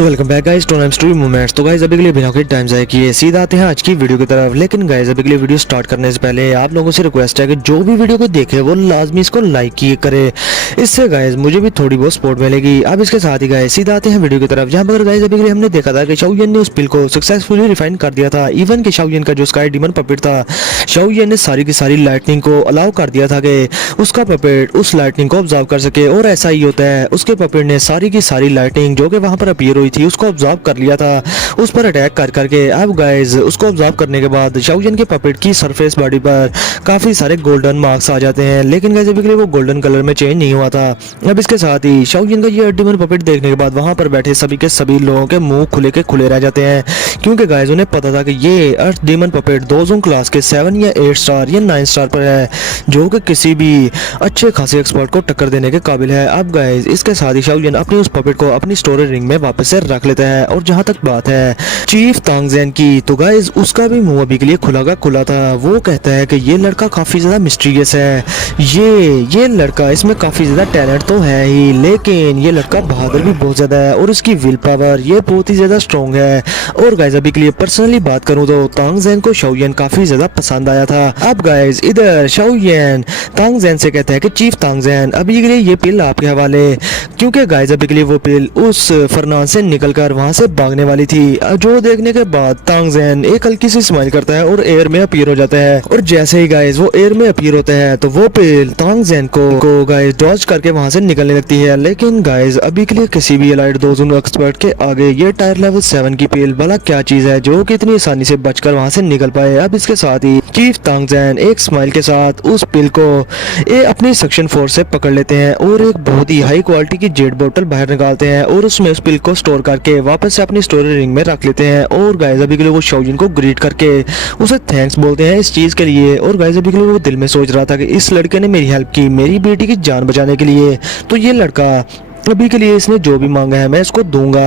So welcome back guys to Naeem story moments. तो guys अभी के लिए बिना कोई टाइम ज़ाया किए सीधा आते हैं आज की वीडियो की तरफ। लेकिन गाइस अभी के लिए वीडियो स्टार्ट करने से पहले आप लोगों से रिक्वेस्ट है कि जो भी वीडियो को देखे वो लाजमी इसको लाइक किए करे। इससे गाइस मुझे भी थोड़ी बहुत सपोर्ट मिलेगी। अब इसके साथ ही गाइस सीधा आते हैं वीडियो की तरफ, जहाँ पर गाइस अभी के लिए हमने देखा था कि शाओयन ने उस पिल को सक्सेसफुली रिफाइन कर दिया था। इवन कि शाओयन का जो स्काई डीमन पपेट था, शाओयन ने सारी की सारी लाइटनिंग को अलाउ कर दिया था कि उसका पपेट उस लाइटनिंग को ऑब्जर्व कर सके। और ऐसा ही होता है, उसके पपेट ने सारी की सारी लाइटनिंग जो कि वहां पर अपीयर हुई थी उसको ऑब्जर्व कर लिया था, उस पर अटैक कर करके। अब गाइस उसको ऑब्जर्व करने के बाद शाओयन के पपेट की सरफेस बॉडी पर काफी सारे गोल्डन मार्क्स आ जाते हैं। लेकिन गाइस अभी के लिए वो गोल्डन कलर में चेंज नहीं हुआ था। अब इसके साथ ही शाओयन का ये डीमन पपेट देखने के बाद वहां पर बैठे सभी के सभी लोगों के मुंह खुले के खुले रह जाते हैं, क्योंकि गाइस उन्हें पता था कि ये अर्थ डीमन पपेट दोजों क्लास के 7 या 8 स्टार या 9 स्टार पर है, जो कि किसी भी अच्छे खासे एक्सपर्ट को टक्कर देने के काबिल है। अब गाइस इसके साथ ही शाओयन अपनी उस पपेट को अपनी स्टोरेज रिंग में वापस से रख लेता है। और जहां तक बात है चीफ तांगजेन की, तो गाइस उसका भी मुंह अभी के लिए खुला का खुला था। वो कहता है कि ये लड़का काफी ज्यादा मिस्टीरियस है, ये लड़का इसमें काफी ज्यादा टैलेंट तो है ही, लेकिन ये लड़का बहादुर भी बहुत ज्यादा है और उसकी विल पावर ये बहुत ही ज्यादा स्ट्रॉन्ग है। और गाइस अभी के लिए पर्सनली बात करूं तो तांगजेन को शाओयन काफी ज्यादा पसंद आया था। अब गाइस इधर शाओयन तांगजेन से कहता है कि चीफ तांगजेन अभी के लिए ये पिल आपके हवाले, क्योंकि गाइस अभी के लिए वो पिल उस फरनान से निकलकर वहां से भागने वाली थी। जो देखने के बाद तांगजेन एक हल्की सी स्माइल करता है और एयर में अपीयर हो जाता है। और जैसे ही गाइस वो एयर में अपीयर होता है तो वो पिल तांगजेन को गाइस डॉज करके वहां से निकलने लगती है। लेकिन गाइस अभी के लिए किसी भी एलाइड दोजों एक्सपर्ट के आगे ये टायर लेवल 7 की पिल भला क्या चीज है जो कि इतनी आसानी से बचकर वहां से निकल पाए। अब इसके साथ ही चीफ तांगजेन एक स्माइल के साथ उस पिल को अपनी सक्शन फोर्स से पकड़ लेते हैं और एक बहुत ही हाई क्वालिटी की जेट बोतल बाहर निकालते हैं और उसमें उस पिल को स्टोर करके वापस से अपनी स्टोरेज रिंग में रख लेते हैं। और गाइस अभी के लिए वो शाओयन को ग्रीट करके उसे थैंक्स बोलते हैं इस चीज के लिए। और गाइस अभी के लिए वो दिल में सोच रहा था कि इस लड़के ने मेरी हेल्प की मेरी बेटी की जान बचाने के लिए, तो ये लड़का अभी के लिए इसने जो भी मांगा है मैं इसको दूंगा।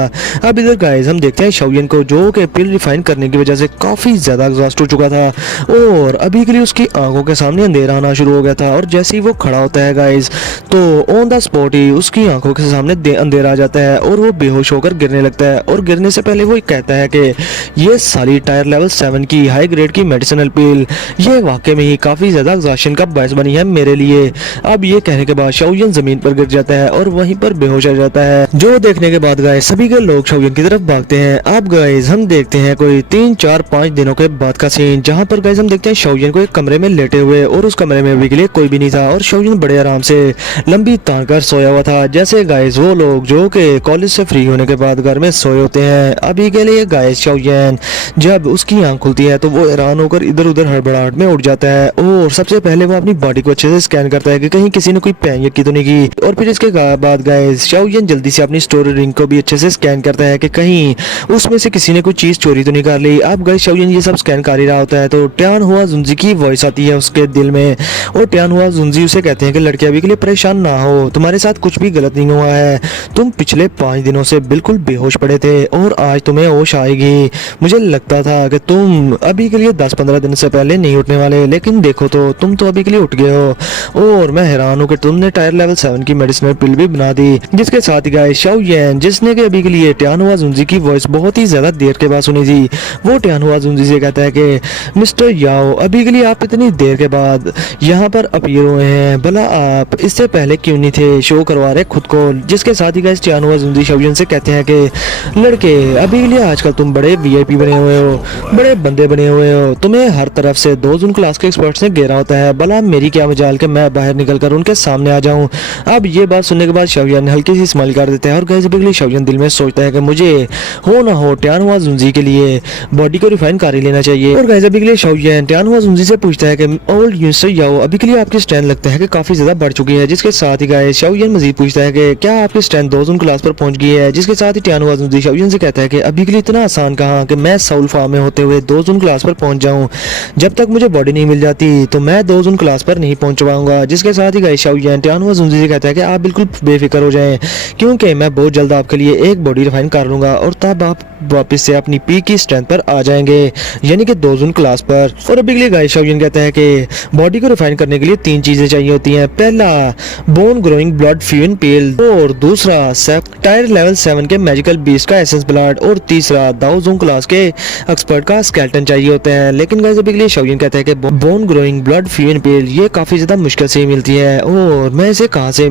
अब इधर गाइस हम देखते हैं शाओयन को, जो कि पिल रिफाइन करने की वजह से काफी ज्यादा एग्जॉस्ट हो चुका था और अभी के लिए उसकी आंखों के सामने अंधेरा आना शुरू हो गया था। और जैसे ही वो खड़ा होता है गाइस तो ऑन द स्पॉट ही उसकी आंखों के सामने अंधेरा आ जाता है और वो बेहोश होकर गिरने लगता है। और गिरने से पहले वो कहता है कि ये सारी टायर लेवल 7 की हाई ग्रेड की मेडिसिनल पिल ये वाकई में ही काफी ज्यादा एग्जॉस्शन का बायस बनी है मेरे लिए। अब ये कहने के बाद शाओयन जमीन पर गिर जाता है और वहीं पर बेहोश हो जाता है, जो देखने के बाद गाइस सभी के लोग शाओयन की तरफ भागते हैं। अब गाइस हम देखते हैं कोई 3 4 5 दिनों के बाद का सीन, जहां पर गाइस हम देखते हैं शाओयन को एक कमरे में लेटे हुए और उस कमरे में अभी के लिए कोई भी नहीं था और शाओयन बड़े आराम से लंबी तान कर सोया हुआ था, जैसे गाइस वो लोग जो कि कॉलेज से फ्री होने के बाद घर में सोए होते हैं। अभी के लिए गाइस शाओयन जब उसकी आंख खुलती है तो वो हैरान होकर इधर उधर हड़बड़ाहट में उठ जाता है और सबसे पहले वो अपनी बॉडी को अच्छे से स्कैन करता है कि कहीं किसी ने कोई पैंग की तो नहीं की। और फिर इसके बाद गाइस शाओयन जल्दी से अपनी स्टोरेज रिंग को भी अच्छे से स्कैन करता है कि कहीं उसमें से किसी ने कोई चीज चोरी तो नहीं कर ली। अब गाइस शाओयन ये सब स्कैन कर ही रहा होता है तो ट्यान हुआ जुंजी की वॉइस आती है उसके दिल में और ट्यान हुआ जुंजी उसे कहते हैं कि लड़के अभी के लिए परेशान ना हो, तुम्हारे साथ कुछ भी गलत नहीं हुआ है, तुम पिछले 5 दिनों से बिल्कुल बेहोश पड़े थे और आज तुम्हें होश आएगी। मुझे लगता था कि तुम अभी के लिए 10-15 दिन से पहले नहीं उठने वाले, लेकिन देखो तो तुम तो अभी के लिए उठ गए हो और मैं हैरान हूँ कि तुमने टायर लेवल 7 की मेडिसिनल पिल भी बना दी। जिसके साथ ही गाइस शाओयन जिसने के अभी के लिए ट्यान हुआ जुंजी की वॉइस बहुत ही ज्यादा देर के बाद सुनी थी, वो ट्यान हुआ जुंजी से कहता है कि मिस्टर याओ अभी के लिए आप इतनी देर के बाद यहाँ पर अपीयर हुए हैं, भला आप इससे पहले क्यों नहीं थे, शो करवा रहे खुद को। जिसके साथ ही गाइस ट्यान हुआ जुंजी शाओयन से कहते हैं कि लड़के अभी के लिए आजकल तुम बड़े वीआईपी बने हुए हो, बड़े बंदे बने हुए हो, तुम्हें हर तरफ से दोजों क्लास के एक्सपर्ट्स ने घेरा होता है, भला मेरी क्या मजाल के मैं बाहर निकलकर उनके सामने आ जाऊं। अब ये बात सुनने के बाद शाओयन हल्की सी स्माइल कर देता है और गाइस अभी के लिए शाओयन दिल में सोचता है कि मुझे हो ना हो ट्यान हुआ जुंजी के लिए बॉडी को रिफाइन कर ही लेना चाहिए। और गाइस अभी के लिए शाओयन ट्यान हुआ जुंजी से पूछता है कि ओल्ड यूसर याओ अभी के लिए आपकी स्ट्रेंथ लगता है कि काफी ज्यादा बढ़ चुकी है। जिसके साथ ही गाइस शाओयन मजीद पूछता है कि क्या आपकी स्ट्रेंथ दोजों क्लास पर पहुंच गई है। जिसके साथ ही ट्यान हुआ जुंजी शाओयन से कहता है कि अभी के लिए इतना आसान कहां कि मैं साउल फॉर्म में होते हुए दोजों क्लास पर पहुंच जाऊं, जब तक मुझे बॉडी नहीं मिल जाती तो मैं दोजों क्लास पर नहीं पहुंच पाऊंगा। जिसके साथ ही गाइस शाओयन ट्यान हुआ जुंजी से कहता है कि आप बिल्कुल बेफिक्र हो जाएं, क्योंकि मैं बहुत जल्द आपके लिए एक बॉडी रिफाइन कर लूंगा और तब आप वापस से अपनी पीक की स्ट्रेंथ पर आ जाएंगे, यानी कि 2 जून क्लास पर। और अभी के लिए गाइस शाओलिन कहता है कि बॉडी को रिफाइन करने के लिए 3 चीजें चाहिए होती हैं। पहला बोन ग्रोइंग ब्लड फ्यूजन पिल, और दूसरा टायर लेवल 7 के मैजिकल बीस्ट का एसेंस ब्लड, और तीसरा 2 जून क्लास के एक्सपर्ट का स्केलेटन चाहिए होते हैं। लेकिन गाइस अभी के लिए शाओलिन कहता है कि बोन ग्रोइंग ब्लड फ्यूजन पिल ये काफी ज्यादा मुश्किल से मिलती है और मैं इसे कहां से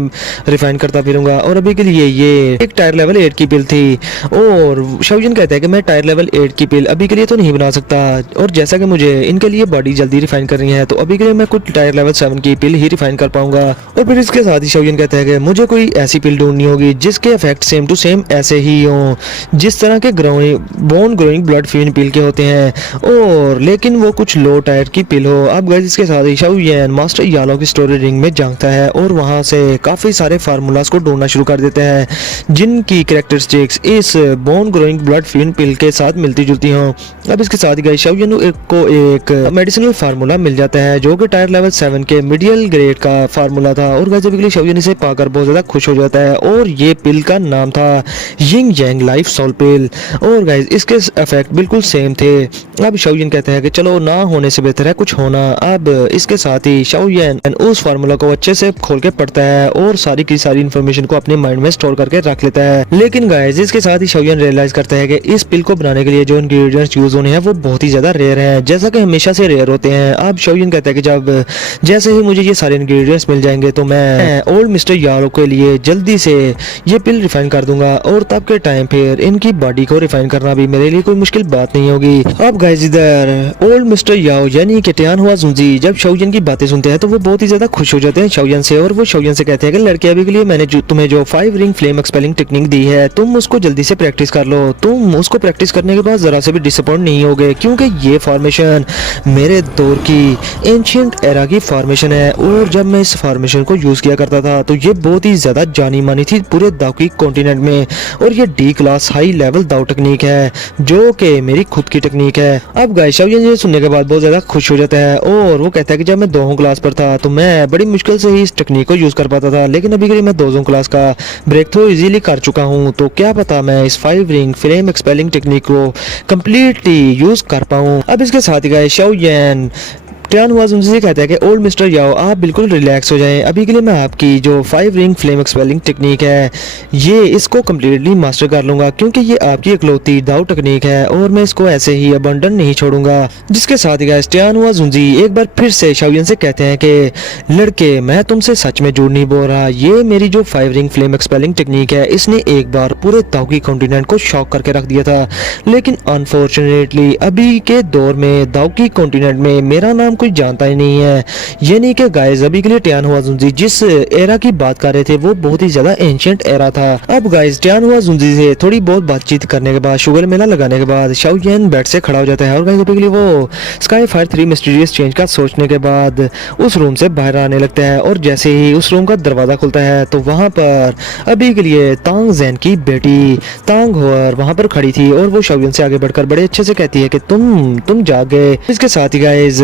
रिफाइन करता फिरूंगा। और अभी के लिए ये एक टायर लेवल 8 की पिल थी और शाओलिन कहता है कि मैं टायर लेवल 8 की पिल अभी के लिए तो नहीं बना सकता, और जैसा कि मुझे इनके लिए बॉडी जल्दी रिफाइन करनी है तो अभी के लिए मैं कुछ टायर लेवल 7 की पिल ही रिफाइन कर पाऊंगा। और फिर इसके साथ ही शाओलिन कहता है कि मुझे कोई ऐसी पिल ढूंढनी होगी जिसके इफेक्ट सेम टू सेम ऐसे ही हों जिस तरह के बोन ग्रोइंग ब्लड फ्यूजन पिल के होते हैं, और लेकिन वो कुछ लो टायर की पिल हो। अब गाइस इसके साथ ही शाओलिन मास्टर यालो की स्टोरी रिंग में झांकता है और वहां से काफी सारे फार्मूलाज को ढूंढना शुरू कर देते हैं जिनकी कैरेक्टरिस्टिक्स इस बोन ग्रोइंग ब्लड फ्यूजन पिल के साथ मिलती जुलती हों। अब इसके साथ ही गाइस शाओलिन को एक मेडिसिनल फार्मूला मिल जाता है जो कि टायर लेवल 7 के मिडियल ग्रेड का फार्मूला था, और गाइस अभी शाओलिन इसे पाकर बहुत ज्यादा खुश हो जाता है। और ये पिल का नाम था यिंग यांग लाइफ सोल पिल, और गाइस इसके इफेक्ट बिल्कुल सेम थे। अब शाओलिन कहते हैं कि चलो ना होने से बेहतर है कुछ होना। अब इसके साथ ही शाओलिन उस फार्मूला को अच्छे से खोल के पढ़ता है और सारी की सारी इन्फॉर्मेशन को अपने माइंड में स्टोर करके रख लेता है। लेकिन गाइस इसके साथ ही शाओलिन रियलाइज करता है कि इस पिल को बनाने के लिए जो इंग्रेडिएंट्स यूज होने हैं वो बहुत ही ज्यादा रेयर हैं, जैसा कि हमेशा से रेयर होते हैं। अब शाओलिन कहता है कि जब जैसे ही मुझे ये सारे इंग्रेडिएंट्स मिल जाएंगे तो मैं ओल्ड मिस्टर यारो के लिए जल्दी से ये पिल रिफाइन कर दूंगा, और तब के टाइम फिर इनकी बॉडी को रिफाइन करना भी मेरे लिए कोई मुश्किल बात नहीं होगी। अब गाइस इधर ओल्ड मिस्टर याओ यानी कि टियान हुआ जुंजी जब शाओलिन की बातें सुनते हैं तो वो बहुत ही ज्यादा खुश हो जाते हैं शाओलिन से, और वो शाओलिन से कहते हैं कि लड़के अभी के लिए मैंने तुम्हें जो 5 रिंग फ्लेम एक्सपेलिंग टेक्निक दी है तुम उसको जल्दी से प्रैक्टिस कर लो। तुम उसको प्रैक्टिस करने के बाद जरा से भी डिसअपॉइंट नहीं होगे, क्योंकि ये फॉर्मेशन मेरे दौर की एंशिएंट एरा की फॉर्मेशन है, और जब मैं इस फॉर्मेशन को यूज किया करता था तो ये बहुत ही ज्यादा जानी मानी थी पूरे दाव की कॉन्टिनेंट में, और ये डी क्लास हाई लेवल दाव टेक्निक है जो कि मेरी खुद की टेक्निक है। अब गाइस शाओलिन ये सुनने के बाद बहुत ज्यादा खुश हो जाता है और वो कहता है कि जब मैं 2 क्लास पर था तो मैं बड़ी मुश्किल से ही इस टेक्निक को यूज कर पाता था, लेकिन अभी के लिए मैं 2 क्लास का ब्रेक थ्रू इजीली कर चुका हूँ, तो क्या पता मैं इस 5 रिंग फ्लेम एक्सपेलिंग टेक्निक को कंप्लीटली यूज कर पाऊँ। अब इसके साथ ही गाइस शाओलिन टियान हुआ उनसे कहता है कि ओल्ड मिस्टर याओ आप बिल्कुल रिलैक्स हो जाएं, अभी के लिए मैं आपकी जो 5 रिंग फ्लेम एक्सपेलिंग टेक्निक है ये इसको कम्प्लीटली मास्टर कर लूंगा, क्योंकि ये आपकी इकलौती दाव टेक्निक है और मैं इसको ऐसे ही अबंडन नहीं छोड़ूंगा। जिसके साथ ही गाइस टियान हुआ जुंजी एक बार फिर से शाओलिन से कहते हैं कि लड़के मैं तुमसे सच में झूठ नहीं बोल रहा, ये मेरी जो 5 रिंग फ्लेम एक्सपेलिंग टेक्निक है इसने एक बार पूरे दाव की कॉन्टिनेंट को शॉक करके रख दिया था, लेकिन अनफॉर्चुनेटली अभी के दौर में दाव की कॉन्टिनेंट में मेरा नाम कोई जानता ही नहीं है। यानी कि गाइस अभी के लिए टियान हुआ जुंजी जिस एरा की बात कर रहे थे वो बहुत ही ज्यादा एंशिएंट एरा था। अब गाइस टियान हुआ जुंजी से थोड़ी बहुत बातचीत करने के बाद शुगर मेला लगाने के बाद शाओलिन बेड से खड़ा हो जाता है और गाइस अभी के लिए वो स्काई फायर 3 मिस्टीरियस चेंज का सोचने के बाद उस रूम से बाहर आने लगता है, और जैसे ही उस रूम का दरवाजा खुलता है तो वहां पर अभी के लिए तांग जैन की बेटी तांग होर वहां पर खड़ी थी, और वो शाओलिन से आगे बढ़कर बड़े अच्छे से कहती है कि तुम जाग गए। इसके साथ ही गाइस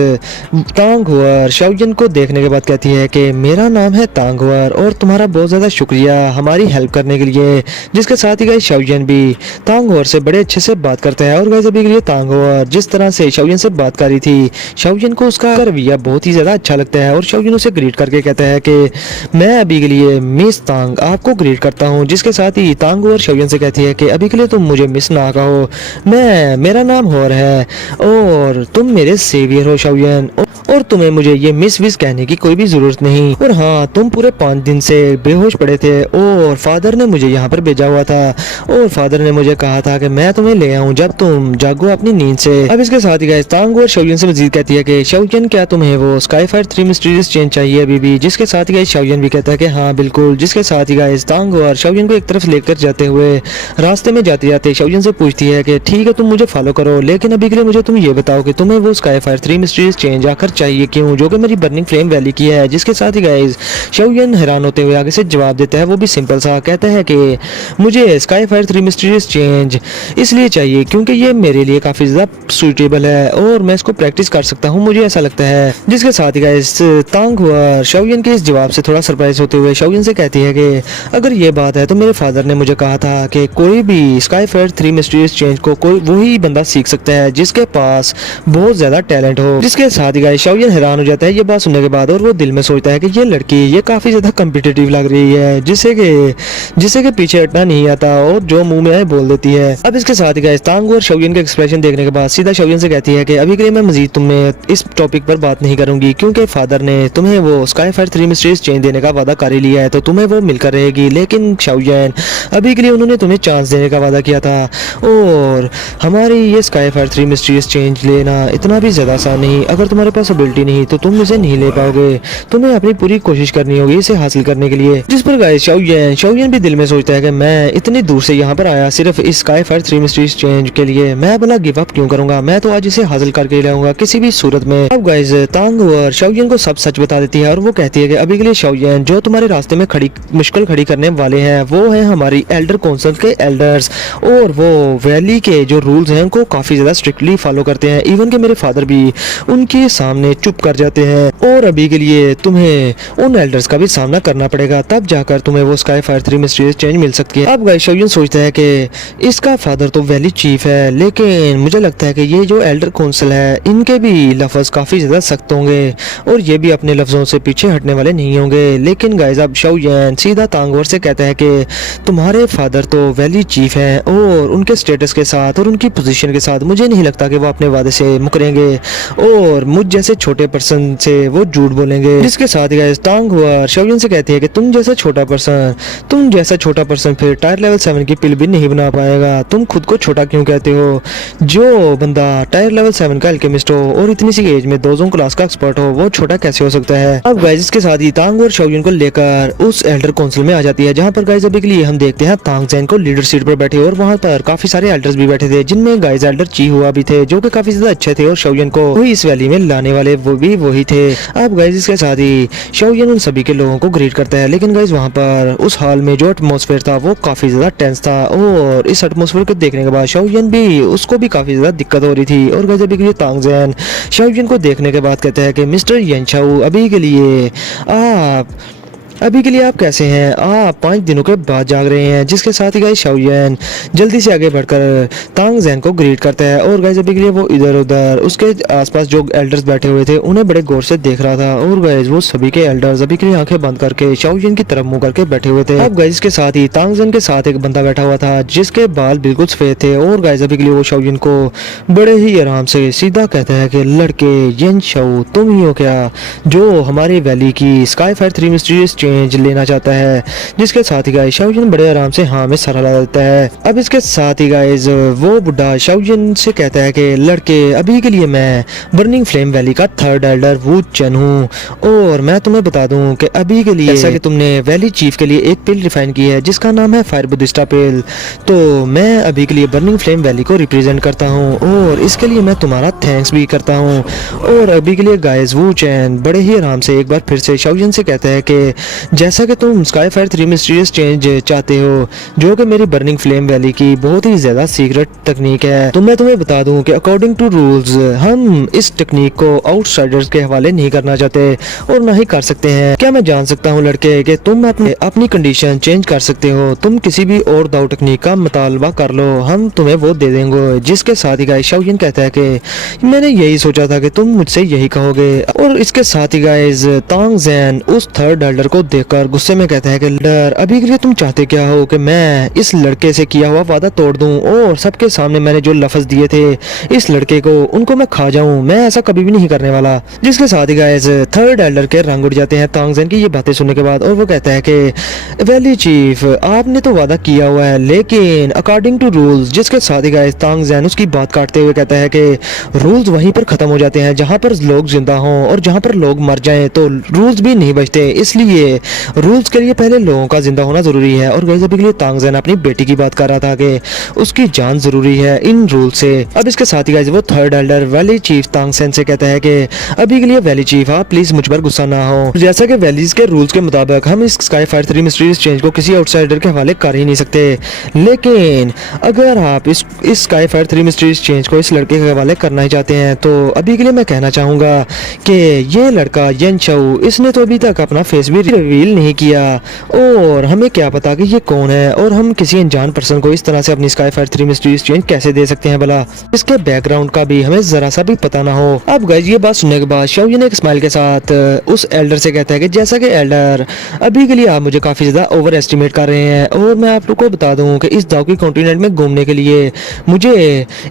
तांग होर शाओलिन को देखने के बाद कहती है कि मेरा नाम है तांग होर और तुम्हारा बहुत ज्यादा शुक्रिया हमारी हेल्प करने के लिए। जिसके साथ ही गाइस शाओलिन भी तांग होर से बड़े अच्छे से बात करता है, और गाइस अभी के लिए तांग होर जिस तरह से शाओलिन से बात कर रही थी शाओलिन को उसका रवैया बहुत ही ज्यादा अच्छा लगता है, और शाओलिन उसे ग्रीट करके कहता है कि मैं अभी के लिए मिस तांग आपको ग्रीट करता हूँ। जिसके साथ ही तांग होर शाओलिन से कहती है कि अभी के लिए तुम मुझे मिस ना कहो, मेरा नाम होर है और तुम मेरे सेवियर हो शाओलिन, और तुम्हें मुझे ये मिस विस कहने की कोई भी जरूरत नहीं। और हाँ तुम पूरे 5 दिन से बेहोश पड़े थे और फादर ने मुझे यहाँ पर भेजा हुआ था, और फादर ने मुझे कहा था कि मैं तुम्हें ले आऊँ जब तुम जागो अपनी नींद से। अब इसके साथ ही गाइस तांग और शाओलिन से मजीद कहती है कि शाओलिन क्या तुम्हें वो स्काई फायर 3 मिस्टीरियस चेंज चाहिए अभी भी? जिसके साथ ही गाइस शाओलिन भी कहता है कि हाँ बिल्कुल। जिसके साथ ही गाइस तांग और शाओलिन को एक तरफ लेकर जाते हुए रास्ते में जाते जाते शाओलिन से पूछती है कि ठीक है तुम मुझे फॉलो करो, लेकिन अभी के लिए मुझे तुम ये बताओ कि तुम्हें वो स्काई फायर 3 मिस्टीरियस चेंज आखिर चाहिए क्यों, जो कि मेरी बर्निंग फ्लेम वैली की है। जिसके साथ ही गाइस शाओयन हैरान होते हुए आगे से जवाब देता है, वो भी सिंपल सा कहता है कि मुझे स्काई फायर 3 मिस्टीरियस चेंज इसलिए चाहिए क्योंकि ये मेरे लिए काफ़ी ज़्यादा सूटेबल है और मैं इसको प्रैक्टिस कर सकता हूँ, मुझे ऐसा लगता है। जिसके साथ ही गाइस तांग हुआ शाओयन के इस जवाब से थोड़ा सरप्राइज होते हुए शाओयन से कहती है कि अगर ये बात है तो मेरे फादर ने मुझे कहा था कि कोई भी स्काई फायर 3 मिस्टीरियस चेंज को कोई वही बंदा सीख सकता है जिसके पास बहुत ज्यादा टैलेंट हो। जिसके साथ ही गाइस शाओयन हैरान हो जाता है ये बात सुनने के बाद और वो दिल में सोचता है कि ये लड़की ये काफी ज्यादा कॉम्पिटिटिव लग रही है, जिसे के पीछे हटना नहीं आता और जो मुंह में आए बोल देती है। अब इसके साथ ही गाइस तांग और शाओयन के एक्सप्रेशन देखने के बाद सीधा शाओयन से कहती है कि अभी के लिए मैं मजीद तुम्हें इस टॉपिक पर बात नहीं करूंगी क्योंकि फादर ने तुम्हें वो स्काई फायर 3 मिस्टीरियस चेंज देने का वादा कर ही लिया है, तो तुम्हें वो मिलकर रहेगी। लेकिन शाओयन अभी के लिए उन्होंने तुम्हें चांस देने का वादा किया था और हमारी ये स्काई फायर 3 मिस्टीरियस चेंज लेना इतना भी ज़्यादा आसान नहीं। अगर तुम्हारे पास एबिलिटी नहीं तो तुम इसे नहीं ले पाओगे, तुम्हें अपनी पूरी कोशिश करनी होगी इसे हासिल करने के लिए। जिस पर गाइस शाओयन भी दिल में सोचता है कि मैं इतनी दूर से यहाँ पर आया सिर्फ इस स्काई फायर 3 मिस्टीरियस चेंज के लिए, मैं भला गिव अप क्यों करूंगा, मैं तो आज इसे हासिल करके ही लाऊंगा किसी भी सूरत में। अब गाइस तांग और शाओयन को सब सच बता देती है और वो कहती है कि अभी के लिए शाओयन जो तुम्हारे रास्ते में मुश्किल खड़ी करने वाले हैं वो है हमारी एल्डर काउंसिल के एल्डर्स और वो वैली के जो रूल्स हैं उनको काफी ज्यादा स्ट्रिक्टली फॉलो करते हैं। इवन के मेरे फादर भी उनके सामने चुप कर जाते हैं और अभी के लिए तुम्हें उन एल्डर्स का भी सामना करना पड़ेगा, तब जाकर तुम्हें वो स्काई फायर 3 मिस्टीरियस चेंज मिल सकती है। अब गाइस शाओयन सोचता है कि इसका फादर तो वैली चीफ है, लेकिन मुझे लगता है कि ये जो एल्डर काउंसिल है इनके भी लफ्ज काफी ज्यादा सख्त होंगे और ये भी अपने लफ्जों से पीछे हटने वाले नहीं होंगे। लेकिन गाइस अब शाओयन सीधा तांगवर से कहता है कि तुम्हारे फादर तो वैली चीफ हैं और उनके स्टेटस के साथ और उनकी पोजीशन के साथ मुझे नहीं लगता कि वो अपने वादे से मुकरेंगे और मुझ जैसे छोटे पर्सन से वो झूठ बोलेंगे। जिसके साथ गाइस तांग हुआ शाओयन से कहती है कि तुम जैसा छोटा पर्सन फिर टायर लेवल 7 की पिल भी नहीं बना पाएगा, तुम खुद को छोटा क्यों कहते हो? जो बंदा टायर लेवल 7 का अल्केमिस्ट हो और इतनी सी एज में दोजों क्लास का एक्सपर्ट हो वो छोटा कैसे हो सकता है? अब गाइस इसके साथ ही तांग और शाओयन को लेकर उस एल्डर काउंसिल में आ जाती है, जहां पर गाइस अभी के लिए हम देखते हैं तांग जैन को लीडर सीट पर बैठे और वहां पर काफी सारे एल्डर्स भी बैठे थे, जिनमें गाइस एल्डर ची हुआ भी थे जो कि काफी ज्यादा अच्छे थे और शाओयन को वही इस वैली में लाने वाले वो भी वही थे। अब गाइस इसके साथ ही शाओयन उन सभी के लोगों को ग्रीट करता है, लेकिन गाइस वहां पर उस हॉल में जो एटमॉस्फेयर था वो काफी ज्यादा टेंस था और इस एटमॉस्फेयर को देखने के बाद शाओयन भी उसको भी काफी ज्यादा दिक्कत हो रही थी। और गाइस अभी के लिए तांग जैन शाओयन को देखने के बाद कहता है कि मिस्टर यनछाऊ अभी के लिए आप कैसे हैं? आप 5 दिनों के बाद जाग रहे हैं। जिसके साथ ही गाइस शाओयन जल्दी से आगे बढ़कर तांग जैन को ग्रीट करता है और गाइस अभी के लिए वो इधर उधर उसके आसपास जो एल्डर्स बैठे हुए थे उन्हें बड़े गौर से देख रहा था और गाइस वो सभी के एल्डर्स अभी के लिए आंखें बंद करके शाओयन की तरफ मुंह करके बैठे हुए थे। अब गाइस के साथ ही तांग जैन के साथ एक बंदा बैठा हुआ था जिसके बाल बिल्कुल सफेद थे और गाइस अभी के लिए वो शाओयन को बड़े ही आराम से सीधा कहता है कि लड़के यनछाऊ तुम ही हो क्या जो हमारी वैली की स्काई फायर 3 मिस्टीरियस चेंज लेना चाहता है? जिसके साथ ही गाइस शाओयन बड़े आराम से हाँ में सर हिला देता है। अब इसके साथ ही गाइस वो बुढ़ा शाओयन से कहता है कि लड़के अभी के लिए मैं बर्निंग फ्लेम वैली का 3rd एल्डर वू चेन हूँ और मैं तुम्हें बता दूं कि अभी के लिए जैसा कि तुमने वैली चीफ के लिए एक पिल रिफाइन की है जिसका नाम है फायर बुद्धिस्टा पिल, तो मैं अभी के लिए बर्निंग फ्लेम वैली को रिप्रेजेंट करता हूँ और इसके लिए मैं तुम्हारा थैंक्स भी करता हूँ। और अभी के लिए गाइस वू चैन बड़े ही आराम से एक बार फिर से शाओयन से कहता है कि जैसा कि तुम स्काई फायर 3 मिस्टीरियस चेंज चाहते हो जो कि मेरी बर्निंग फ्लेम वैली की बहुत ही ज्यादा सीक्रेट तकनीक है, तो मैं तुम्हें बता दूं कि अकॉर्डिंग टू रूल्स हम इस तकनीक को आउटसाइडर्स के हवाले नहीं करना चाहते और ना ही कर सकते हैं। क्या मैं जान सकता हूं लड़के कि तुम अपनी कंडीशन चेंज कर सकते हो? तुम किसी भी और दाव तकनीक का मुतालबा कर लो, हम तुम्हें वो दे देंगे। जिसके साथ ही गाइस शाओयन कहता है कि मैंने यही सोचा था कि तुम मुझसे यही कहोगे। और इसके साथ ही गाइस तांग जैन उस 3rd एल्डर को देखकर गुस्से में कहता है कि लीडर अभी के लिए तुम चाहते क्या हो कि मैं इस लड़के से किया हुआ वादा तोड़ दूं और सबके सामने मैंने जो लफ्ज दिए थे इस लड़के को उनको मैं खा जाऊं? मैं ऐसा कभी भी नहीं करने वाला। जिसके साथ ही गाइस 3rd एल्डर के रंग उड़ जाते हैं तांग जैन की ये बातें सुनने के बाद और वो कहता है कि वैली चीफ आपने तो वादा किया हुआ है लेकिन अकॉर्डिंग टू रूल्स। जिसके साथ ही गाइस तांग जैन उसकी बात काटते हुए कहता है कि रूल्स वहीं पर खत्म हो जाते हैं जहां पर लोग जिंदा हों और जहां पर लोग मर जाएं तो रूल्स भी नहीं बचते, इसलिए रूल्स के लिए पहले लोगों का जिंदा होना जरूरी है। और गाइस अभी के लिए तांगजेन अपनी बेटी की बात कर रहा था कि उसकी जान जरूरी है इन रूल से। अब इसके साथ ही गाइस वो थर्ड एल्डर वैली चीफ तांगसेन से कहता है कि अभी के लिए वैली चीफ आप प्लीज मुझ पर गुस्सा ना हो। जैसा कि वैलीज के रूल्स के मुताबिक हम इस स्काईफायर 3 मिस्टीरियस चेंज को किसी आउटसाइडर के हवाले कर ही नहीं सकते, लेकिन अगर आप इस स्काईफायर 3 मिस्टीरियस चेंज को इस लड़के के हवाले करना ही चाहते हैं तो अभी के लिए मैं कहना चाहूंगा कि ये लड़का येन चाओ, इसने तो अभी तक अपना फेस भी रिवील नहीं किया और हमें क्या पता कि ये कौन है और हम किसी अनजान पर्सन को इस तरह से अपनी स्काईफायर 3 मिस्टीरियस चेंज कैसे दे सकते हैं भला, इसके बैकग्राउंड का भी हमें जरा सा भी पता ना हो। अब गाइस ये बात सुनने के बाद शाओयन एक स्माइल के साथ उस एल्डर से कहता है कि जैसा कि एल्डर अभी के लिए आप मुझे काफी ज्यादा ओवर एस्टिमेट कर रहे हैं और मैं आप लोग को बता दूं कि इस दाओकी कॉन्टिनेंट में घूमने के लिए मुझे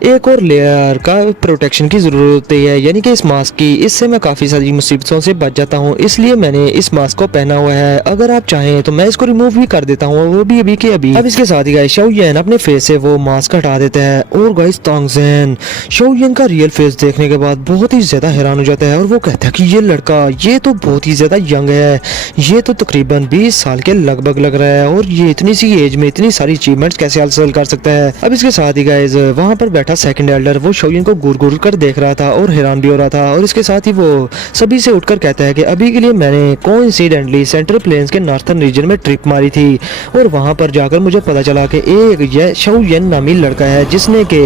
एक और लेयर का प्रोटेक्शन की जरूरत होती है, यानी कि इस मास्क की। इससे मैं काफी सारी मुसीबतों से बच जाता हूँ, इसलिए मैंने इस मास्क को पहना हुआ है। अगर आप चाहें तो मैं इसको रिमूव भी कर देता हूँ, वो भी अभी के अभी। अब इसके साथ ही गाइस शाओयन अपने फेस से वो मास्क हटा देता है और गाइस तांगजेन शाओयन का रियल फेस देखने के बाद बहुत ही ज्यादा हैरान हो जाता है और वो कहता है कि ये लड़का ये तो बहुत ही ज्यादा यंग है, ये तो तकरीबन 20 साल के लगभग लग रहा है और ये इतनी सी एज में इतनी सारी अचीवमेंट्स कैसे हासिल कर सकता है। अब इसके साथ ही गाइस वहां पर बैठा सेकंड एल्डर वो शाओयन को घूर घूर कर देख रहा था और हैरान भी हो रहा था और इसके साथ ही वो सभी से उठकर कहता है कि अभी के लिए मैंने कोइंसिडेंटली सेंट्रल प्लेन्स के नॉर्थर्न रीजन में ट्रिप मारी थी और वहां पर जाकर मुझे पता चला कि एक ये शाओयन नामी लड़का है जिसने के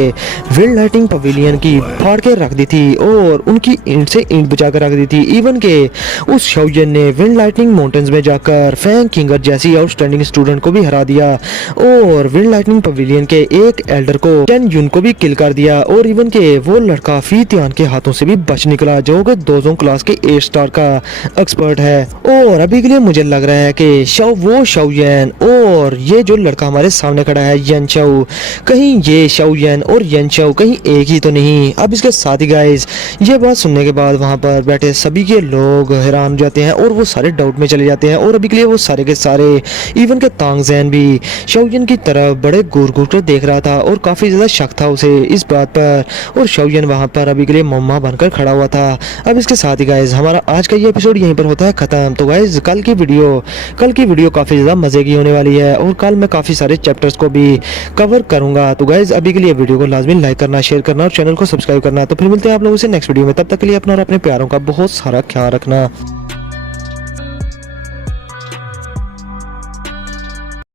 विंड लाइटिंग पवेलियन की फाड़ के रख दी थी और उनकी ईंट से ईंट बचा कर रख दी थी। इवन के उस शाओयन ने विंड लाइटनिंग माउंटेन्स में जाकर फैंग किंगर जैसी आउटस्टैंडिंग स्टूडेंट को भी हरा दिया और विंड लाइटनिंग पवेलियन के एक एल्डर को चेन यून को भी किल कर दिया और इवन के वो लड़का फी तियान के हाथों से भी बच निकला जो कि दोजों क्लास के 8 स्टार का एक्सपर्ट है। और अभी के लिए मुझे लग रहा है कि शाओयन और ये जो लड़का हमारे सामने खड़ा है येन चाओ, कहीं ये शाओयन और येन चाओ कहीं एक ही तो नहीं। अब इसके साथ ही गाइस ये बात सुनने के बाद वहां पर बैठे सभी के लोग हैरान हो जाते हैं और वो सारे डाउट में चले जाते हैं और अभी के लिए वो सारे के सारे इवन के तांगजेन भी शाओयन की तरफ बड़े घूर घूर कर देख रहा था और काफी ज्यादा शक था उसे इस बात पर और शाओयन वहां पर अभी के लिए मम्मा बनकर खड़ा हुआ था। अब इसके साथ ही गाइस हमारा आज का ये एपिसोड यहीं पर होता है खत्म। तो गाइस कल की वीडियो काफी ज्यादा मजे की होने वाली है और कल मैं काफी सारे चैप्टर्स को भी कवर करूंगा। तो गाइस अभी के लिए वीडियो को लाजमी लाइक करना, शेयर करना और चैनल को सब्सक्राइब करना। तो फिर मिलते हैं आप लोगों से नेक्स्ट वीडियो में, तब तक के लिए अपना और अपने प्यारों का बहुत सारा ख्याल रखना।